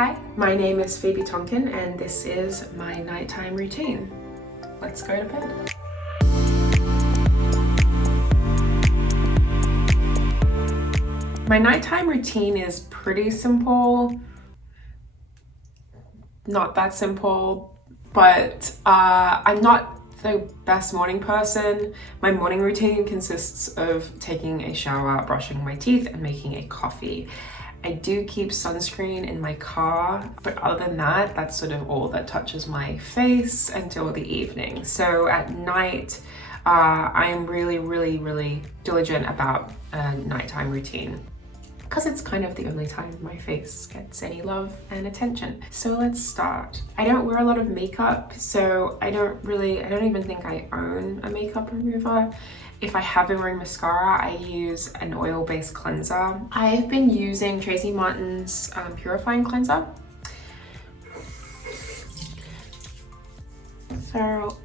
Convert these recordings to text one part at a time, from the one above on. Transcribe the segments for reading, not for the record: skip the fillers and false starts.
Hi, my name is Phoebe Tonkin and this is my nighttime routine. Let's go to bed. My nighttime routine is pretty simple. Not that simple, but I'm not the best morning person. My morning routine consists of taking a shower, brushing my teeth, and making a coffee. I do keep sunscreen in my car, but other than that, that's sort of all that touches my face until the evening. So at night, I'm really diligent about a nighttime routine, because it's kind of the only time my face gets any love and attention. So let's start. I don't wear a lot of makeup, so I don't even think I own a makeup remover. If I have been wearing mascara, I use an oil-based cleanser. I've been using Tracy Martin's Purifying Cleanser. So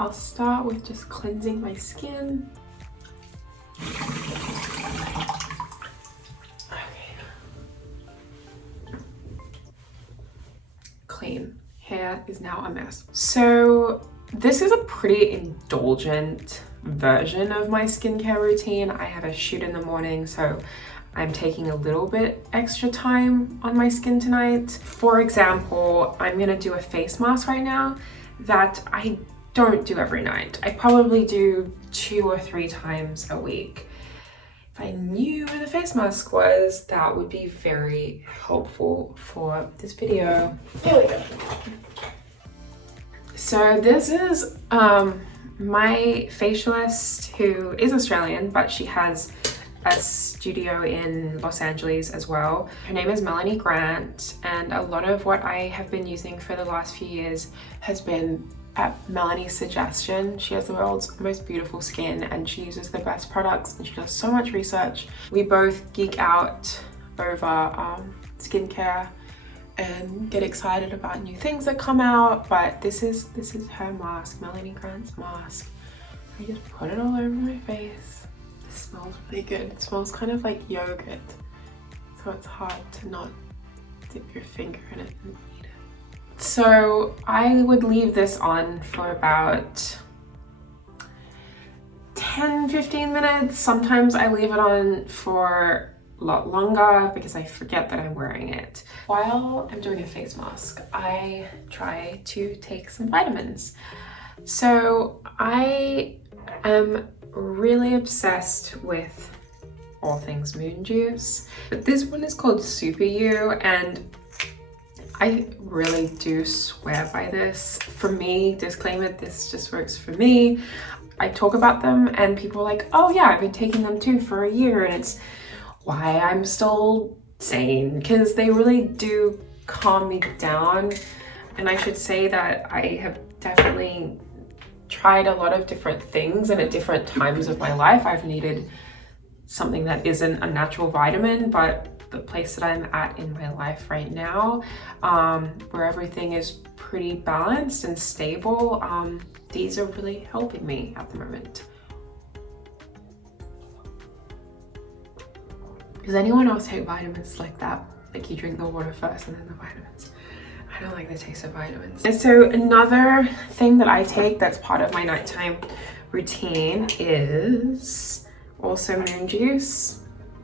I'll start with just cleansing my skin. Clean. Hair is now a mess. So this is a pretty indulgent version of my skincare routine. I have a shoot in the morning, so I'm taking a little bit extra time on my skin tonight. For example, I'm gonna do a face mask right now that I don't do every night. I probably do 2 or 3 times a week. If I knew where the face mask was, that would be very helpful for this video. Here we go. So this is my facialist, who is Australian, but she has a studio in Los Angeles as well. Her name is Melanie Grant, and a lot of what I have been using for the last few years has been at Melanie's suggestion. She has the world's most beautiful skin and she uses the best products and she does so much research. We both geek out over skincare and get excited about new things that come out, but this is her mask, Melanie Grant's mask. I just put it all over my face. It smells really good. It smells kind of like yogurt, so it's hard to not dip your finger in it and eat it. So I would leave this on for about 10-15 minutes. Sometimes I leave it on for a lot longer because I forget that I'm wearing it. While I'm doing a face mask, I try to take some vitamins. So I am really obsessed with all things moon juice, but this one is called SUPERYOU, and I really do swear by this. For me, disclaimer, this just works for me. I talk about them and people are like, oh yeah, I've been taking them too for a year, and it's why I'm still sane, because they really do calm me down. And I should say that I have definitely tried a lot of different things, and at different times of my life I've needed something that isn't a natural vitamin, but the place that I'm at in my life right now, where everything is pretty balanced and stable, these are really helping me at the moment. Does anyone else take vitamins like that? Like you drink the water first and then the vitamins? I don't like the taste of vitamins. And so another thing that I take that's part of my nighttime routine is also moon juice.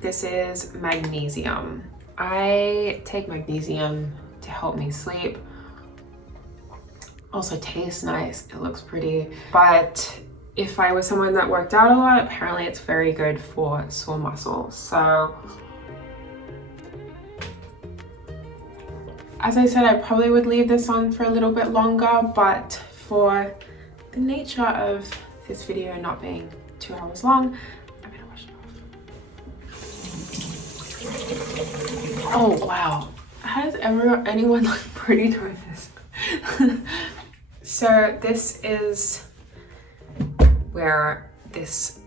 This is magnesium. I take magnesium to help me sleep. Also tastes nice, it looks pretty. But if I was someone that worked out a lot, apparently it's very good for sore muscles. So as I said, I probably would leave this on for a little bit longer, but for the nature of this video not being 2 hours long, I'm gonna wash it off. Oh wow, has anyone look pretty doing this? So this is where this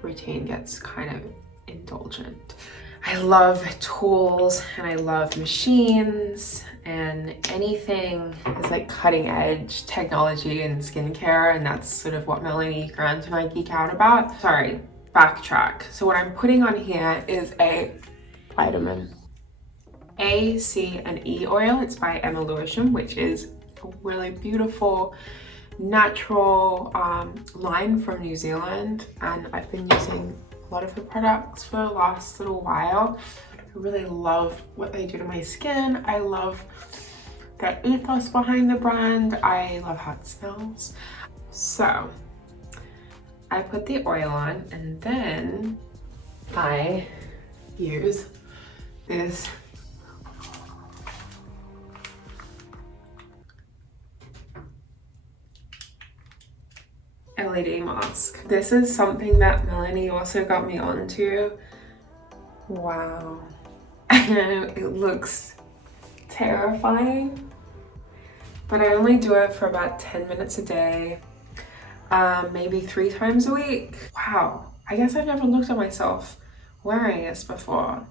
routine gets kind of indulgent. I love tools and I love machines, and anything is like cutting edge technology and skincare, and that's sort of what Melanie Grant and I geek out about. Sorry, backtrack. So what I'm putting on here is a vitamin A, C, and E oil. It's by LEWISHAM, which is a really beautiful natural line from New Zealand, and I've been using a lot of the products for the last little while. I really love what they do to my skin. I love the ethos behind the brand. I love how it smells. So I put the oil on, and then I use this LED mask. This is something that Melanie also got me onto. Wow. It looks terrifying, but I only do it for about 10 minutes a day, maybe 3 times a week. Wow, I guess I've never looked at myself wearing this before.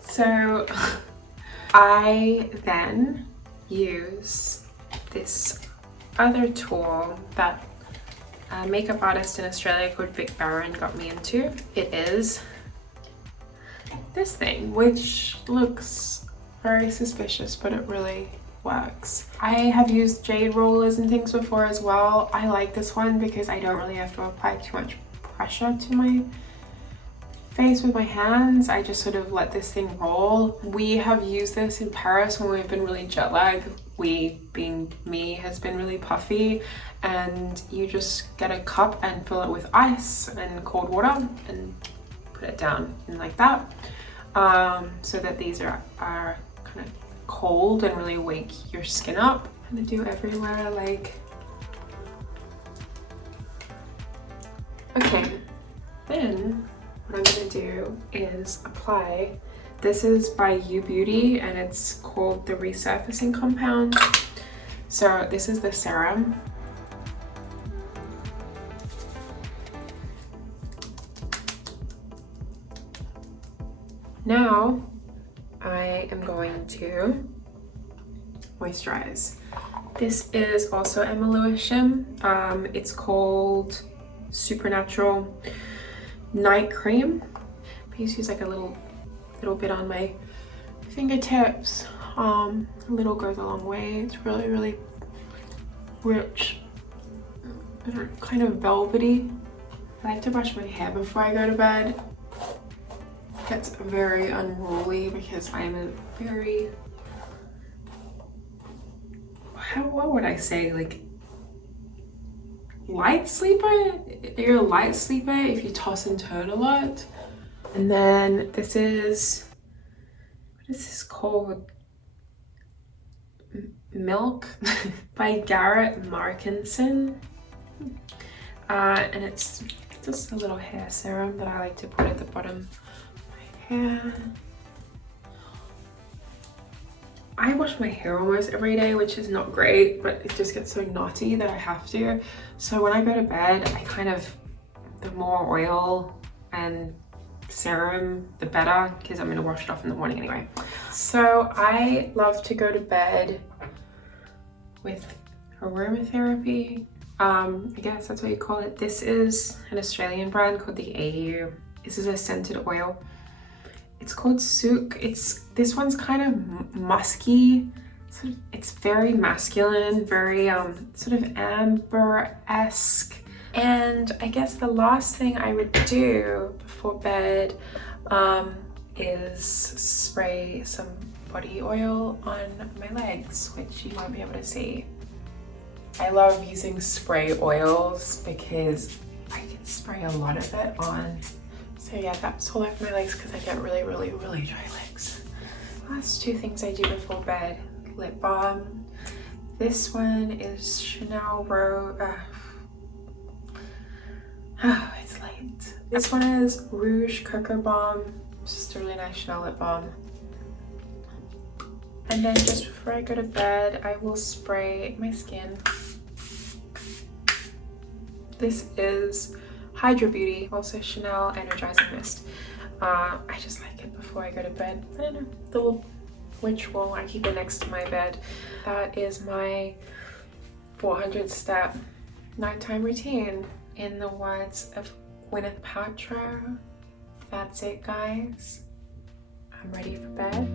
So I then use this other tool that a makeup artist in Australia called Vic Barron got me into. It is this thing, which looks very suspicious, but it really works. I have used jade rollers and things before as well. I like this one because I don't really have to apply too much pressure to my face with my hands. I just sort of let this thing roll. We have used this in Paris when we've been really jet lagged. We, being me, has been really puffy, and you just get a cup and fill it with ice and cold water and put it down in like that, so that these are kind of cold and really wake your skin up. I'm gonna do everywhere, like, okay. Then what I'm gonna do is apply, this is by U Beauty and it's called the Resurfacing Compound. So this is the serum. Now I am going to moisturize. This is also LEWISHAM. It's called Supernatural Night Cream. Please use like a little bit on my fingertips. A little goes a long way. It's really, really rich, kind of velvety. I like to brush my hair before I go to bed. It gets very unruly because I'm a very, what would I say, like, light sleeper? You're a light sleeper if you toss and turn a lot. And then this is, what is this called? Milk by Garrett Markinson. And it's just a little hair serum that I like to put at the bottom of my hair. I wash my hair almost every day, which is not great, but it just gets so knotty that I have to. So when I go to bed, I kind of, the more oil and serum, the better, because I'm gonna wash it off in the morning anyway. So I love to go to bed with aromatherapy. I guess that's what you call it. This is an Australian brand called the AU. This is a scented oil. It's called Souk. This one's kind of musky. It's very masculine, very sort of amber-esque. And I guess the last thing I would do before bed is spray some body oil on my legs, which you won't be able to see. I love using spray oils because I can spray a lot of it on. So yeah, that's all over my legs because I get really, really, really dry legs. Last 2 things I do before bed: lip balm. This one is Chanel Rouge. Oh, it's late. This one is Rouge Cocoa Balm. It's just a really nice Chanel lip balm. And then just before I go to bed, I will spray my skin. This is HYDRA Beauty, also Chanel Energizing Mist. I just like it before I go to bed. I don't know, the little ritual, I keep it next to my bed. That is my 400 step nighttime routine, in the words of Gwyneth Paltrow. That's it, guys. I'm ready for bed.